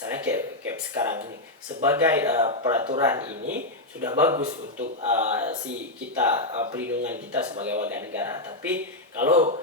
misalnya kayak sekarang ini sebagai peraturan ini sudah bagus untuk si kita perlindungan kita sebagai warga negara. Tapi kalau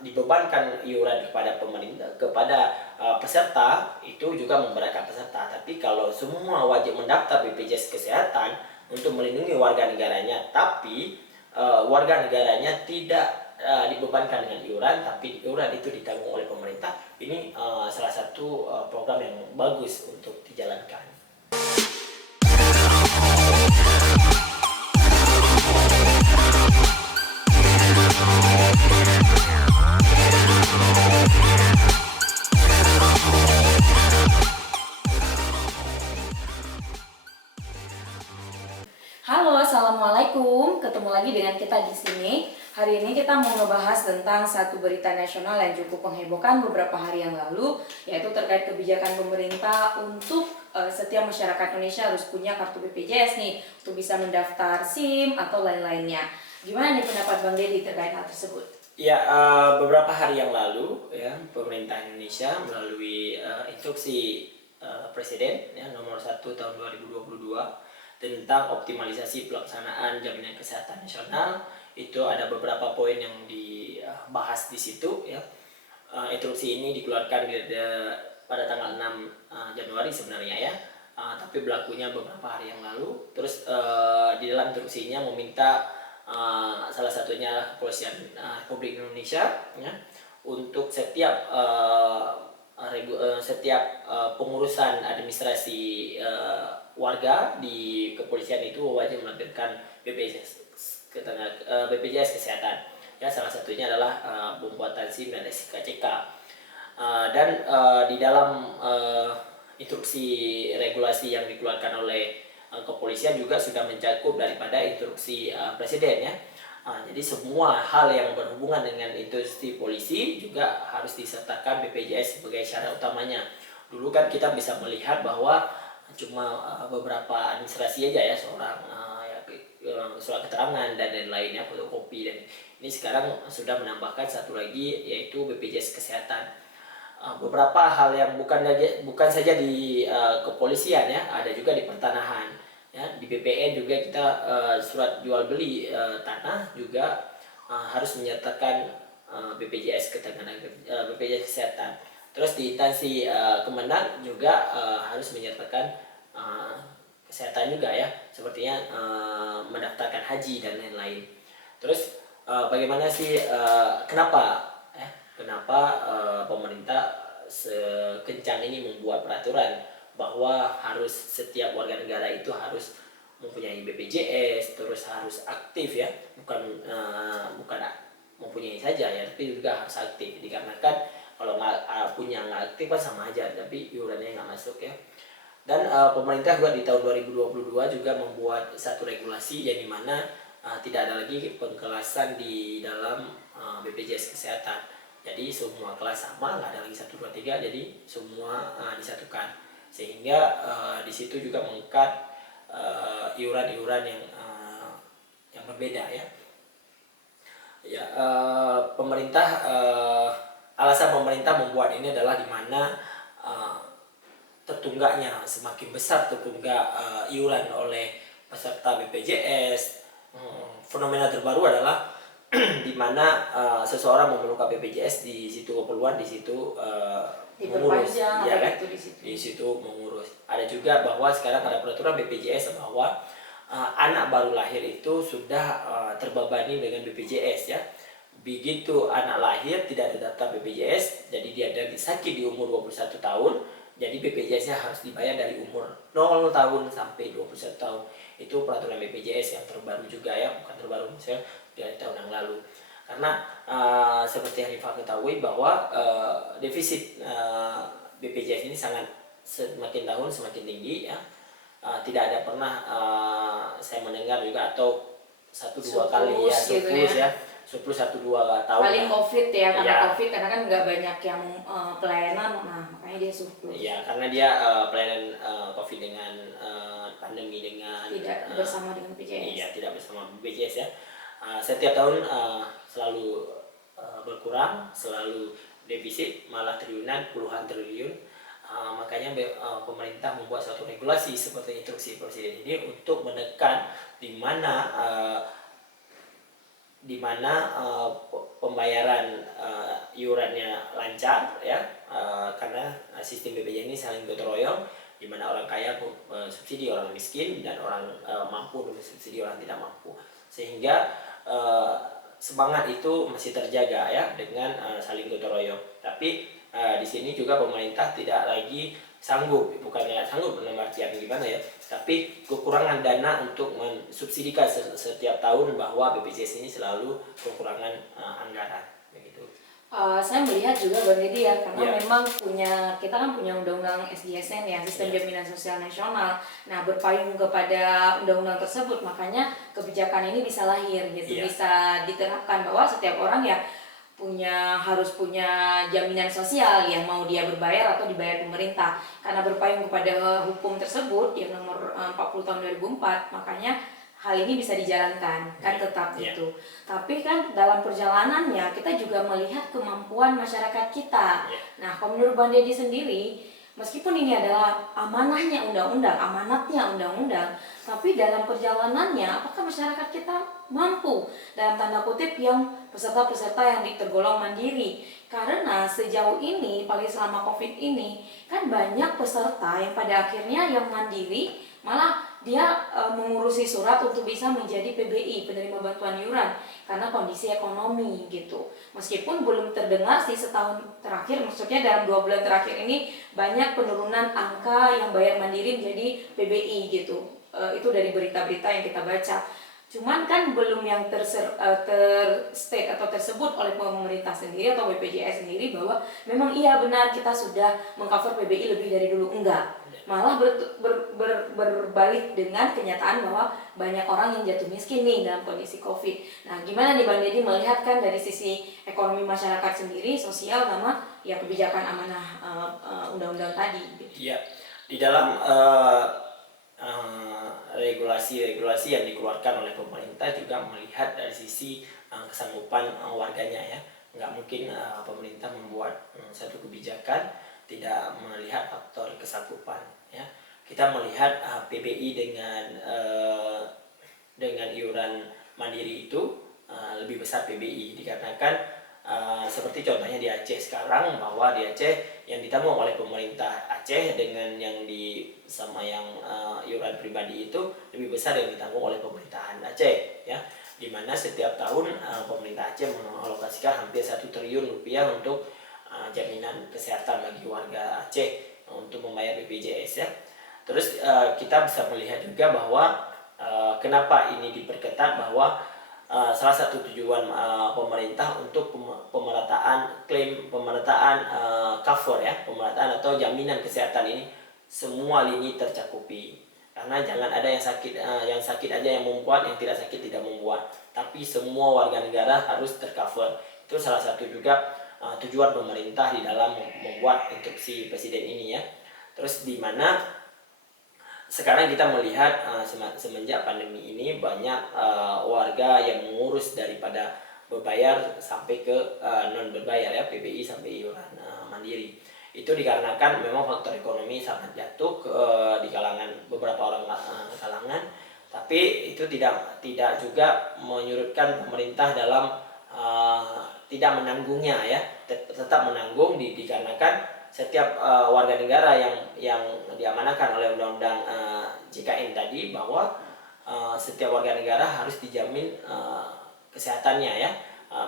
dibebankan iuran kepada pemerintah, kepada peserta, itu juga memberatkan peserta. Tapi kalau semua wajib mendaftar BPJS Kesehatan untuk melindungi warga negaranya, tapi warga negaranya tidak dibebankan dengan iuran, tapi iuran itu ditanggung oleh pemerintah. Ini salah satu program yang bagus untuk dijalankan. Halo, assalamualaikum. Ketemu lagi dengan kita di sini. Hari ini kita mau ngebahas tentang satu berita nasional yang cukup menghebohkan beberapa hari yang lalu, yaitu terkait kebijakan pemerintah untuk setiap masyarakat Indonesia harus punya kartu BPJS nih untuk bisa mendaftar SIM atau lain-lainnya. Gimana nih pendapat Bang Deddy terkait hal tersebut? Ya, beberapa hari yang lalu ya pemerintah Indonesia melalui instruksi Presiden ya, nomor 1 tahun 2022 tentang optimalisasi pelaksanaan jaminan kesehatan nasional, itu ada beberapa poin yang dibahas di situ ya. Instruksi ini dikeluarkan pada tanggal 6 Januari sebenarnya ya, tapi berlakunya beberapa hari yang lalu. Terus di dalam instruksinya meminta salah satunya Kepolisian Republik Indonesia ya, untuk setiap pengurusan administrasi warga di kepolisian itu wajib melampirkan BPJS Kesehatan ya, salah satunya adalah pembuatan SIM dan SKCK. Dan di dalam instruksi regulasi yang dikeluarkan oleh kepolisian juga sudah mencakup daripada instruksi Presiden ya. Jadi semua hal yang berhubungan dengan institusi polisi juga harus disertakan BPJS sebagai syarat utamanya. Dulu kan kita bisa melihat bahwa cuma beberapa administrasi aja ya, seorang surat keterangan dan lain-lainnya, fotokopi, dan ini sekarang sudah menambahkan satu lagi yaitu BPJS Kesehatan. Beberapa hal yang bukan saja di kepolisian ya, ada juga di pertanahan ya, di BPN juga kita surat jual beli tanah juga harus menyertakan BPJS BPJS Kesehatan. Terus di instansi Kemenang juga harus menyertakan kesehatan juga ya, sepertinya mendaftarkan haji dan lain-lain. Terus bagaimana sih kenapa pemerintah sekencang ini membuat peraturan bahwa harus setiap warga negara itu harus mempunyai BPJS, terus harus aktif ya, bukan mempunyai saja ya, tapi juga harus aktif, dikarenakan kalau nggak aktif kan sama aja, tapi iurannya nggak masuk ya. Dan pemerintah juga di tahun 2022 juga membuat satu regulasi yang dimana tidak ada lagi pengkelasan di dalam BPJS Kesehatan. Jadi semua kelas sama, nggak ada lagi 1, 2, 3, jadi semua disatukan, sehingga di situ juga mengangkat iuran-iuran yang berbeda ya. Ya, alasan pemerintah membuat ini adalah di mana tertunggaknya semakin besar tertunggak iuran oleh peserta BPJS. Fenomena terbaru adalah di mana seseorang memerlukan BPJS, di situ keperluan, di situ mengurus ya kan, di situ mengurus. Ada juga bahwa sekarang ada peraturan BPJS bahwa anak baru lahir itu sudah terbebani dengan BPJS ya. Begitu anak lahir tidak terdaftar BPJS, jadi dia sakit di umur 21 tahun, jadi BPJS-nya harus dibayar dari umur 0 tahun sampai 21 tahun. Itu peraturan BPJS yang terbaru juga ya, bukan terbaru misalnya dari tahun yang lalu. Karena seperti yang Rifat ketahui bahwa defisit BPJS ini semakin tahun semakin tinggi ya. Tidak ada pernah saya mendengar juga atau 1-2 kali ya surplus ya. Surplus 1-2 tahun. Paling COVID ya, karena ya. COVID karena kan nggak banyak yang pelayanan, nah makanya dia surplus. Iya, karena dia pelayanan COVID dengan pandemi dengan tidak bersama dengan BPJS. Iya, tidak bersama BPJS ya. Setiap tahun selalu berkurang, selalu defisit, malah triliunan, puluhan triliun. Makanya makanya pemerintah membuat suatu regulasi seperti instruksi presiden ini untuk menekan di mana pembayaran iurannya lancar ya, karena sistem BPJS ini saling gotong royong, di mana orang kaya subsidi orang miskin dan orang mampu subsidi orang tidak mampu, sehingga semangat itu masih terjaga ya dengan saling gotong royong. Tapi di sini juga pemerintah tidak lagi sanggup, bukannya sanggup dalam artian gimana ya, tapi kekurangan dana untuk mensubsidikan setiap tahun, bahwa BPJS ini selalu kekurangan anggaran begitu. Saya melihat juga Bang Deddy ya, karena Ya. memang kita kan punya undang-undang SJSN ya, Sistem Jaminan Sosial Nasional. Nah, berpayung kepada undang-undang tersebut, makanya kebijakan ini bisa lahir gitu, Ya. bisa diterapkan bahwa setiap orang ya harus punya jaminan sosial yang mau dia berbayar atau dibayar pemerintah. Karena berpayung kepada hukum tersebut yang nomor 40 tahun 2004, makanya hal ini bisa dijalankan kan tetap gitu. Tapi kan dalam perjalanannya kita juga melihat kemampuan masyarakat kita. Nah, kalau menurut Bang Deddy sendiri, meskipun ini adalah amanatnya undang-undang, tapi dalam perjalanannya apakah masyarakat kita mampu dalam tanda kutip yang peserta-peserta yang tergolong mandiri? Karena sejauh ini, paling selama COVID ini, kan banyak peserta yang pada akhirnya yang mandiri, malah dia mengurusi surat untuk bisa menjadi PBI, penerima bantuan iuran, karena kondisi ekonomi gitu. Meskipun belum terdengar sih setahun terakhir, maksudnya dalam 2 bulan terakhir ini banyak penurunan angka yang bayar mandiri menjadi PBI gitu. Itu dari berita-berita yang kita baca. Cuman kan belum yang terstate atau tersebut oleh pemerintah sendiri atau BPJS sendiri bahwa memang iya benar kita sudah mengcover PBI lebih dari dulu. Enggak, malah berbalik dengan kenyataan bahwa banyak orang yang jatuh miskin nih dalam kondisi COVID. Nah, gimana nih Bang Deddy melihat kan dari sisi ekonomi masyarakat sendiri, sosial, sama ya kebijakan amanah undang-undang tadi gitu. Ya, di dalam regulasi-regulasi yang dikeluarkan oleh pemerintah juga melihat dari sisi kesanggupan warganya ya. Nggak mungkin pemerintah membuat satu kebijakan tidak melihat faktor kesanggupan ya. Kita melihat PBI dengan iuran mandiri itu lebih besar PBI, dikarenakan seperti contohnya di Aceh sekarang, bahwa di Aceh yang ditanggung oleh pemerintah Aceh dengan yang sama yang iuran pribadi itu lebih besar yang ditanggung oleh pemerintahan Aceh ya, dimana setiap tahun pemerintah Aceh mengalokasikan hampir 1 triliun rupiah untuk jaminan kesehatan bagi warga Aceh untuk membayar BPJS ya. Terus kita bisa melihat juga bahwa kenapa ini diperketat, bahwa salah satu tujuan pemerintah untuk pemerataan cover ya, pemerataan atau jaminan kesehatan ini semua lini tercakupi, karena jangan ada yang sakit aja yang membuat, yang tidak sakit tidak membuat, tapi semua warga negara harus tercover. Itu salah satu juga tujuan pemerintah di dalam membuat instruksi presiden ini ya. Terus di mana sekarang kita melihat semenjak pandemi ini banyak warga yang mengurus daripada berbayar sampai ke non berbayar ya, PBI sampai iuran mandiri. Itu dikarenakan memang faktor ekonomi sangat jatuh di kalangan beberapa orang kalangan, tapi itu tidak juga menyurutkan pemerintah dalam tidak menanggungnya ya, tetap menanggung dikarenakan setiap warga negara yang diamanahkan oleh undang-undang JKN tadi, bahwa setiap warga negara harus dijamin kesehatannya ya,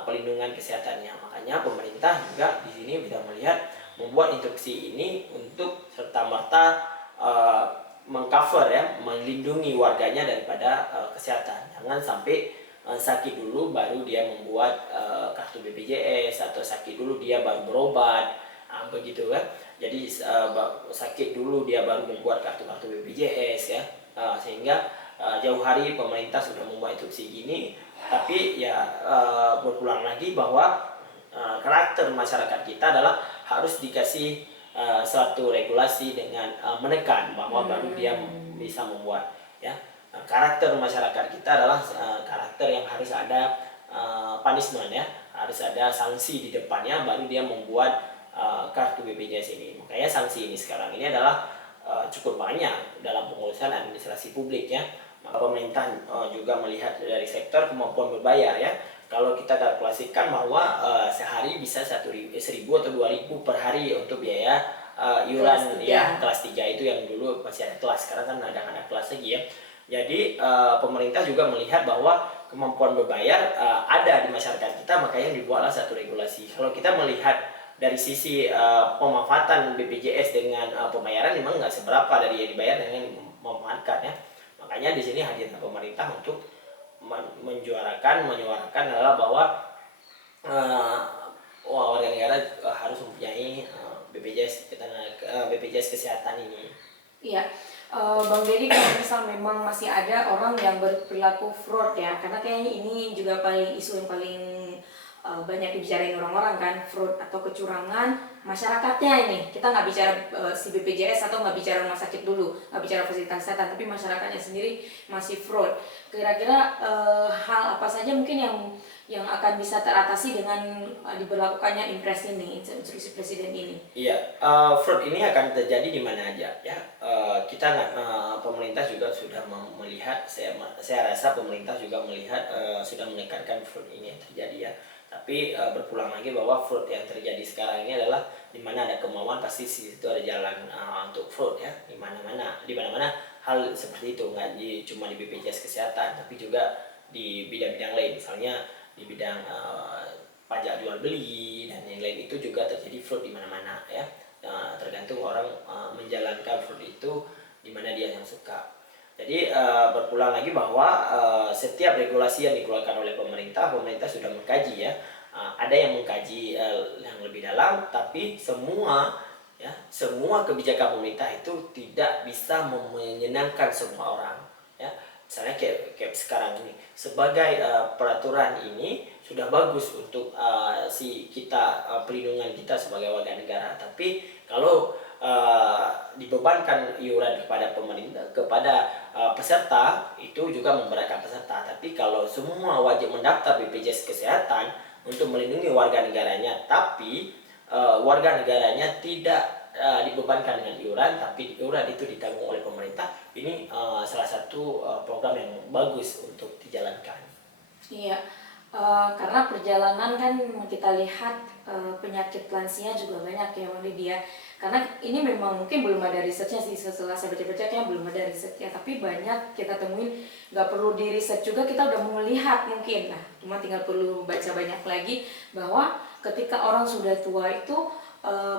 pelindungan kesehatannya. Makanya pemerintah juga di sini bisa melihat membuat instruksi ini untuk serta-merta mengcover ya, melindungi warganya daripada kesehatan. Jangan sampai sakit dulu baru dia membuat kartu BPJS, atau sakit dulu dia baru berobat. Begitu kan, jadi sakit dulu dia baru membuat kartu BPJS ya, sehingga jauh hari pemerintah sudah membuat instruksi gini, tapi ya berulang lagi bahwa karakter masyarakat kita adalah harus dikasih suatu regulasi dengan menekan, bahwa baru dia bisa membuat ya. Karakter masyarakat kita adalah karakter yang harus ada punishment ya, harus ada sanksi di depannya, baru dia membuat kartu BPJS ini. Makanya sanksi ini sekarang ini adalah cukup banyak dalam pengurusan administrasi publik ya. Maka pemerintah juga melihat dari sektor kemampuan berbayar ya. Kalau kita kalkulasikan bahwa sehari bisa 1.000 atau 2.000 per hari untuk biaya iuran ya kelas 3 itu yang dulu masih ada kelas, sekarang kan ada kelas lagi ya. Jadi pemerintah juga melihat bahwa kemampuan berbayar ada di masyarakat kita, makanya dibuatlah satu regulasi. Kalau kita melihat dari sisi pemanfaatan BPJS dengan pembayaran memang nggak seberapa dari yang dibayar dengan memanfaatkan ya. Makanya di sini hadirnya pemerintah untuk menyuarakan adalah bahwa warga negara harus mempunyai BPJS kesehatan ini. Iya, Bang Deddy, kalau misal memang masih ada orang yang berperilaku fraud ya, karena kayaknya ini juga paling isu yang paling banyak dibicarain orang-orang kan, fraud atau kecurangan masyarakatnya ini. Kita nggak bicara si BPJS atau nggak bicara rumah sakit dulu, nggak bicara fasilitas kesehatan, tapi masyarakatnya sendiri masih fraud. Kira-kira hal apa saja mungkin yang akan bisa teratasi dengan diberlakukannya impres ini, instruksi presiden ini? Iya, fraud ini akan terjadi di mana aja ya. Kita nggak, pemerintah juga sudah melihat, saya rasa pemerintah juga melihat sudah menekankan fraud ini terjadi ya. Tapi berpulang lagi bahwa fraud yang terjadi sekarang ini adalah di mana ada kemauan pasti situ ada jalan untuk fraud ya. Di mana-mana hal seperti itu, nggak cuma di BPJS kesehatan tapi juga di bidang-bidang lain, misalnya di bidang pajak jual beli dan yang lain itu juga terjadi fraud di mana-mana ya. Tergantung orang menjalankan fraud itu di mana dia yang suka. Jadi berpulang lagi bahwa setiap regulasi yang dikeluarkan oleh pemerintah sudah mengkaji ya. Ada yang mengkaji yang lebih dalam, tapi semua kebijakan pemerintah itu tidak bisa menyenangkan semua orang ya. Misalnya kayak sekarang ini sebagai peraturan ini sudah bagus untuk perlindungan kita sebagai warga negara, tapi kalau dibebankan iuran kepada peserta itu juga memberatkan peserta. Tapi kalau semua wajib mendaftar BPJS kesehatan untuk melindungi warga negaranya, tapi warga negaranya tidak dibebankan dengan iuran, tapi iuran itu ditanggung oleh pemerintah, ini salah satu program yang bagus untuk dijalankan. Iya, karena perjalanan kan kita lihat penyakit lansia juga banyak ya Bang Deddy ya. Karena ini memang mungkin belum ada risetnya sih, setelah saya baca-baca kayaknya belum ada risetnya, tapi banyak kita temuin nggak perlu di riset juga, kita udah melihat mungkin. Nah, cuma tinggal perlu baca banyak lagi bahwa ketika orang sudah tua itu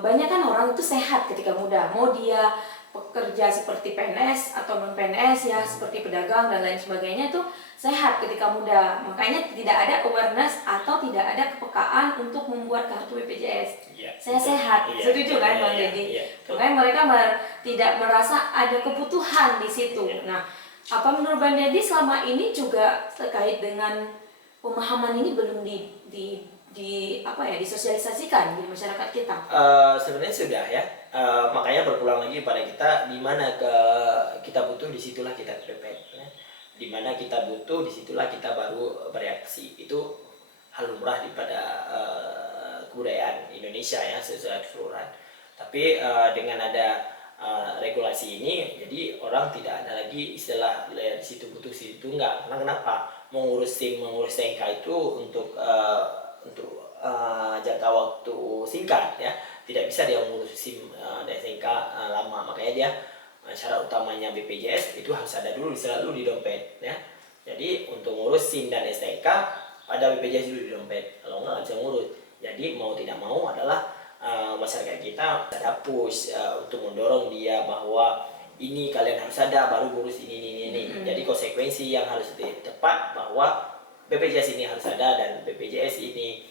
banyak kan orang itu sehat ketika muda, mau dia pekerja seperti PNS atau non PNS ya, seperti pedagang dan lain sebagainya itu sehat ketika muda. Makanya tidak ada awareness atau tidak ada kepekaan untuk membuat kartu BPJS. Ya, Saya sehat, setuju kan Bang Deddy? Makanya mereka tidak merasa ada kebutuhan di situ. Nah, apa menurut Bang Deddy selama ini juga terkait dengan pemahaman ini belum disosialisasikan di masyarakat kita? Sebenarnya sudah ya. Makanya berpulang lagi pada kita, di mana kita butuh disitulah kita prepare ya. Di mana kita butuh disitulah kita baru bereaksi. Itu hal lumrah daripada kebudayaan Indonesia ya secara keseluruhan. Tapi dengan ada regulasi ini, jadi orang tidak ada lagi istilah di situ butuh situ enggak. Karena kenapa? Mengurus SIM, itu untuk jangka waktu singkat ya, tidak bisa dia mengurus SIM dan STNK lama. Makanya dia syarat utamanya BPJS itu harus ada dulu selalu di dompet ya. Jadi untuk ngurus SIM dan STNK ada BPJS dulu di dompet, kalau nggak bisa ngurus. Jadi mau tidak mau adalah masyarakat kita ada push untuk mendorong dia bahwa ini kalian harus ada baru ngurus ini. Jadi konsekuensi yang harus tepat bahwa BPJS ini harus ada dan BPJS ini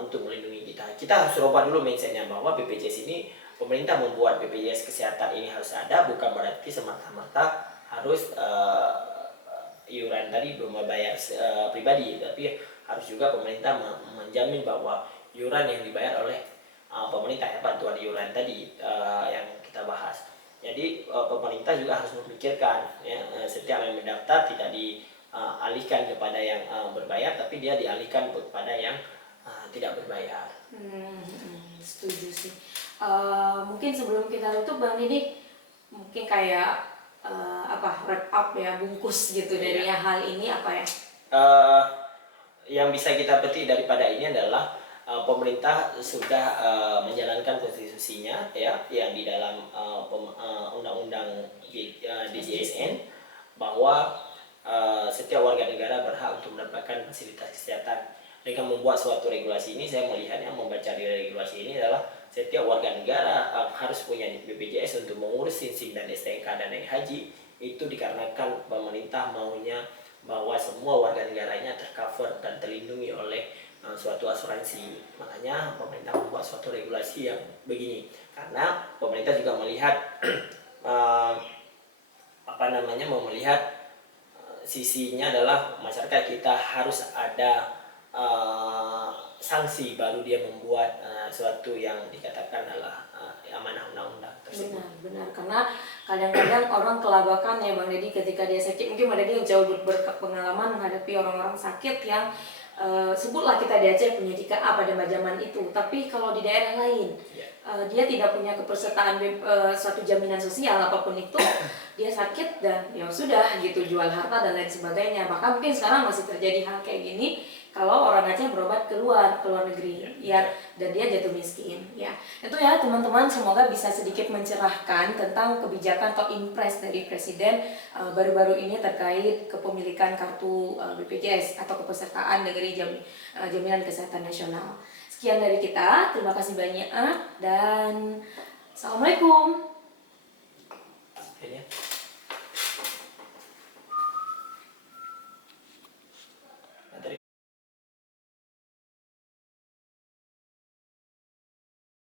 untuk melindungi kita. Kita harus rubah dulu mindsetnya bahwa BPJS ini, pemerintah membuat BPJS kesehatan ini harus ada, bukan berarti semata-mata harus iuran tadi belum bayar pribadi, tapi harus juga pemerintah menjamin bahwa iuran yang dibayar oleh pemerintah ya, bantuan iuran tadi yang kita bahas. Jadi pemerintah juga harus memikirkan ya, setiap yang mendaftar tidak dialihkan kepada yang berbayar, tapi dia dialihkan kepada yang tidak berbayar. setuju sih. Mungkin sebelum kita tutup Bang Didik, mungkin kayak wrap up ya, bungkus gitu dari hal ini apa ya? Yang bisa kita petik daripada ini adalah pemerintah sudah menjalankan konstitusinya ya, yang di dalam undang-undang DJSN, bahwa setiap warga negara berhak untuk mendapatkan fasilitas kesehatan. Dengan membuat suatu regulasi ini, saya melihatnya, membaca di regulasi ini adalah setiap warga negara harus punya BPJS untuk mengurus SIM dan STNK dan naik haji. Itu dikarenakan pemerintah maunya bahwa semua warga negaranya tercover dan terlindungi oleh suatu asuransi. Makanya pemerintah membuat suatu regulasi yang begini, karena pemerintah juga melihat melihat sisinya adalah masyarakat kita harus ada sanksi baru dia membuat suatu yang dikatakan adalah amanah undang-undang tersebut. Benar, karena kadang-kadang orang kelabakan ya Bang Deddy ketika dia sakit. Mungkin Bang Deddy yang jauh berpengalaman menghadapi orang-orang sakit yang sebutlah kita di Aceh punya DKA pada zaman itu, tapi kalau di daerah lain dia tidak punya kepesertaan suatu jaminan sosial apapun itu, dia sakit dan ya sudah gitu, jual harta dan lain sebagainya. Bahkan mungkin sekarang masih terjadi hal kayak gini kalau orang Aceh berobat ke luar negeri ya, dan dia jatuh miskin ya. Itu ya teman-teman, semoga bisa sedikit mencerahkan tentang kebijakan atau impres dari presiden baru-baru ini terkait kepemilikan kartu BPJS atau kepesertaan negeri jaminan kesehatan nasional. Sekian dari kita, terima kasih banyak dan assalamualaikum.